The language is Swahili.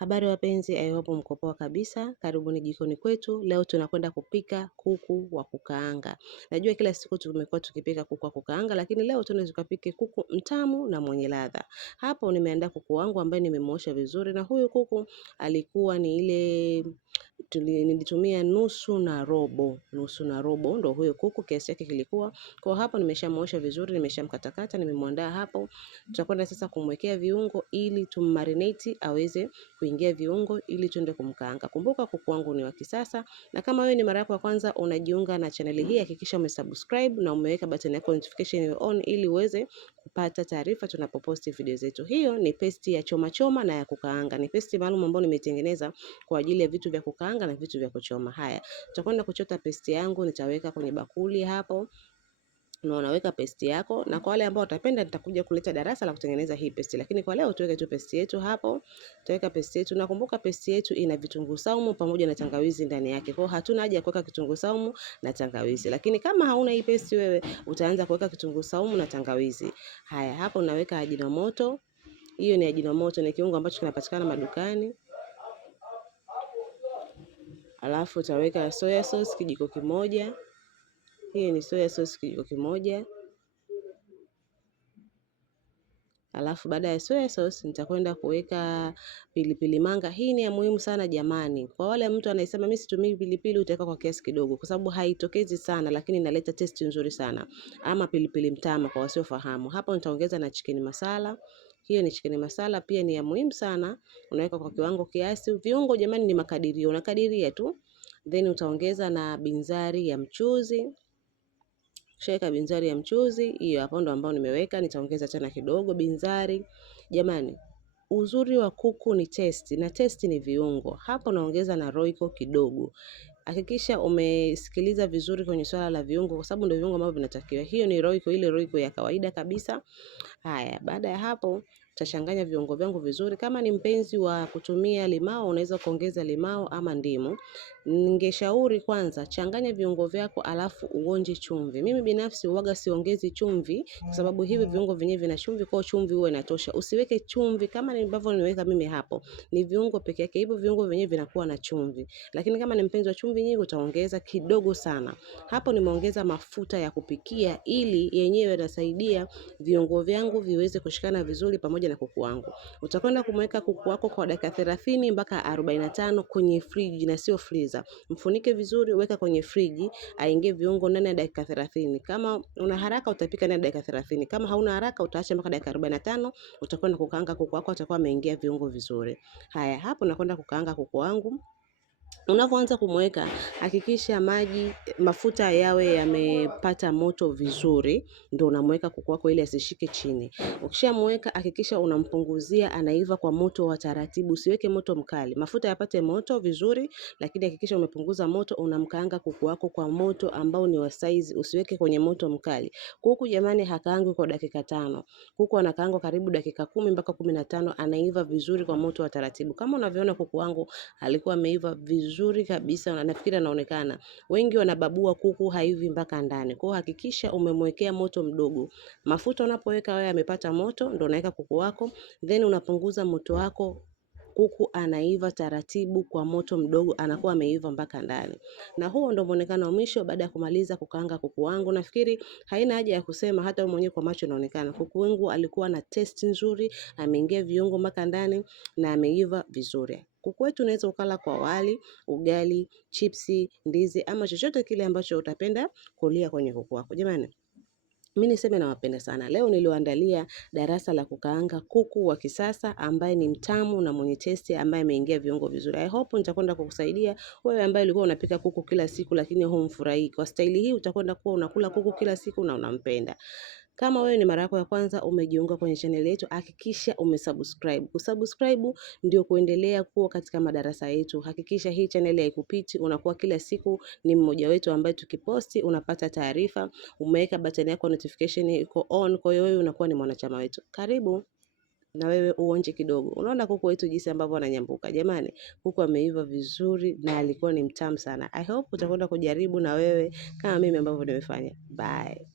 Habari wapenzi, I hope mko poa kabisa. Karibuni jikoni kwetu. Leo tunakwenda kupika kuku wa kukaanga. Najua kila siku tumekuwa tukipika kuku wa kukaanga, lakini leo tunaweza tukapike kuku mtamu na mwenye ladha. Hapo nimeandaa kuku wangu ambaye nimemosha vizuri, na huyu kuku alikuwa ni ile nilitumia nusu na robo ndo huyo kuku kiasi yake kilikuwa. Kwa hapo nimeshamuosha vizuri, nimeshamkatakata, nimemwandaa hapo. Tutakwenda sasa kumwekea viungo ili tummarinate aweze kuingia viungo ili tuende kumkaanga. Kumbuka kuku wangu ni wa kisasa, na kama wewe ni mara yako ya kwanza unajiunga na channel hii, hakikisha umesubscribe na umeweka button ya notification on ili uweze kupata taarifa tunapoposti video zetu. Hiyo ni paste ya choma choma na ya kukaanga. Ni paste maalum ambayo nimetengeneza kwa ajili ya vitu vya kukaanga na vitu vya kuchoma. Haya, tutakwenda kuchota paste yangu, nitaweka kwenye bakuli hapo. Na unaweka paste yako, na kwa wale ambao watapenda nitakuja kuleta darasa la kutengeneza hii paste, lakini kwa leo tuweke tu paste yetu hapo. Tutaweka paste yetu, na kumbuka paste yetu ina vitunguu saumu pamoja na tangawizi ndani yake. Kwa hiyo hatuna haja ya kuweka kitunguu saumu na tangawizi. Lakini kama hauna hii paste wewe utaanza kuweka kitunguu saumu na tangawizi. Haya, hapo unaweka ajinomoto. Hiyo ni ajinomoto, ni kiungo ambacho kinapatikana madukani. Alafu utaweka soya sauce kijiko kimoja. Hii ni soya sauce kijiko kimoja. Alafu baada ya soya sauce nitakwenda kuweka pilipili manga. Hii ni ya muhimu sana jamani. Kwa wale mtu anayesema mimi situmii pilipili, utaweka kwa kiasi kidogo kwa sababu haitokezi sana, lakini inaleta taste nzuri sana. Ama pilipili mtama kwa wasiofahamu. Hapo nitaongeza na chicken masala. Hiyo ni chicken masala, pia ni ya muhimu sana. Unaweka kwa kiwango kiasi. Viungo jamani ni makadirio, unakadiria tu. Then utaongeza na binzari ya mchuzi. Sheka binzari ya mchuzi, hiyo hapo ndo ambao nimeweka. Nitaongeza tena kidogo binzari. Jamani, uzuri wa kuku ni testi, na testi ni viungo. Hapo naongeza na roiko kidogo. Hakikisha umesikiliza vizuri kwenye swala la viungo kwa sababu ndio viungo ambavyo vinatakiwa. Hiyo ni roiko, ile roiko ya kawaida kabisa. Haya, baada ya hapo utachanganya viungo vyangu vizuri. Kama ni mpenzi wa kutumia limao, unaweza kuongeza limao ama ndimu. Ningeshauri kwanza changanya viungo vyako alafu uonje chumvi. Mimi binafsi huwaga siongezi chumvi kwa sababu hivi viungo vyenyewe vina chumvi, kwa chumvi huwa inatosha. Usiweke chumvi kama ambavyo nimeweka mimi hapo. Ni viungo peke yake, hivyo viungo vyenyewe vinakuwa na chumvi. Lakini kama ni mpenzi wa chumvi nyingi utaongeza kidogo sana. Hapo nimeongeza mafuta ya kupikia ili yenyewe yanasaidia viungo vyangu viweze kushikana vizuri pamoja na kuku wangu. Utakwenda kumweka kuku wako kwa dakika 30 mpaka 45 kwenye friji na sio freezer. Mfunike vizuri, weka kwenye friji, aingie viungo ndani ya dakika 30. Kama una haraka utapika ndani ya dakika 30. Kama hauna haraka utaacha mpaka dakika 45, utakwenda kukaanga kuku wako, atakuwa ameingia viungo vizuri. Haya, hapo nakwenda kukaanga kuku wangu. Unapoanza kumweka hakikisha mafuta yawe yamepata moto vizuri, ndio unamweka kuku wako ili asishike chini. Ukishamweka hakikisha unampunguzia, anaiva kwa moto wa taratibu, usiweke moto mkali. Mafuta yapate moto vizuri, lakini hakikisha umepunguza moto, unamkaanga kuku wako kwa moto ambao ni wa size, usiweke kwenye moto mkali. Kuku jamani hakaangwi kwa dakika 5. Kuku anakaangwa karibu dakika 10 mpaka 15, anaiva vizuri kwa moto wa taratibu. Kama unavyoona kuku wangu alikuwa ameiva vizuri kabisa, na nafikiri anaonekana. Wengi wanababua kuku haivi mpaka ndani. Kwa hiyo hakikisha umemwekea moto mdogo. Mafuta unapoweka wewe yamepata moto, ndio unaweka kuku wako, then unapunguza moto wako. Kuku anaiva taratibu kwa moto mdogo, anakuwa ameiva mpaka ndani. Na huo ndio muonekano wa mwisho baada ya kumaliza kukaanga kuku wangu. Nafikiri haina haja ya kusema, hata wewe mwenyewe kwa macho inaonekana. Kuku wangu alikuwa na taste nzuri, ameingia viungo mpaka ndani na ameiva vizuri. Kuku wetu unaweza ukala kwa wali, ugali, chipsi, ndizi ama chochote kile ambacho utapenda kulia kwenye kuku wako. Jamani, mimi niseme nawapenda sana. Leo niliwaandalia darasa la kukaanga kuku wa kisasa ambaye ni mtamu na mwenye testi, ambaye ameingia viungo vizuri. I hope nitakwenda kukusaidia wewe ambaye ulikuwa unapika kuku kila siku lakini humfurahii. Kwa staili hii utakwenda kuwa unakula kuku kila siku na unampenda. Kama wewe ni mara yako ya kwanza umejiunga kwenye channel yetu, hakikisha umesubscribe. Kusubscribe ndio kuendelea kuwa katika madarasa yetu. Hakikisha hii channel haikupiti, unakuwa kila siku ni mmoja wetu ambaye tukiposti unapata taarifa. Umeweka button yako notification iko on, kwa hiyo wewe unakuwa ni mwanachama wetu. Karibu na wewe uonje kidogo. Unaona kuku wetu jinsi ambavyo ananyambuka. Jamani, kuku ameiva vizuri na alikuwa ni mtamu sana. I hope utakwenda kujaribu na wewe kama mimi ambavyo nimefanya. Bye.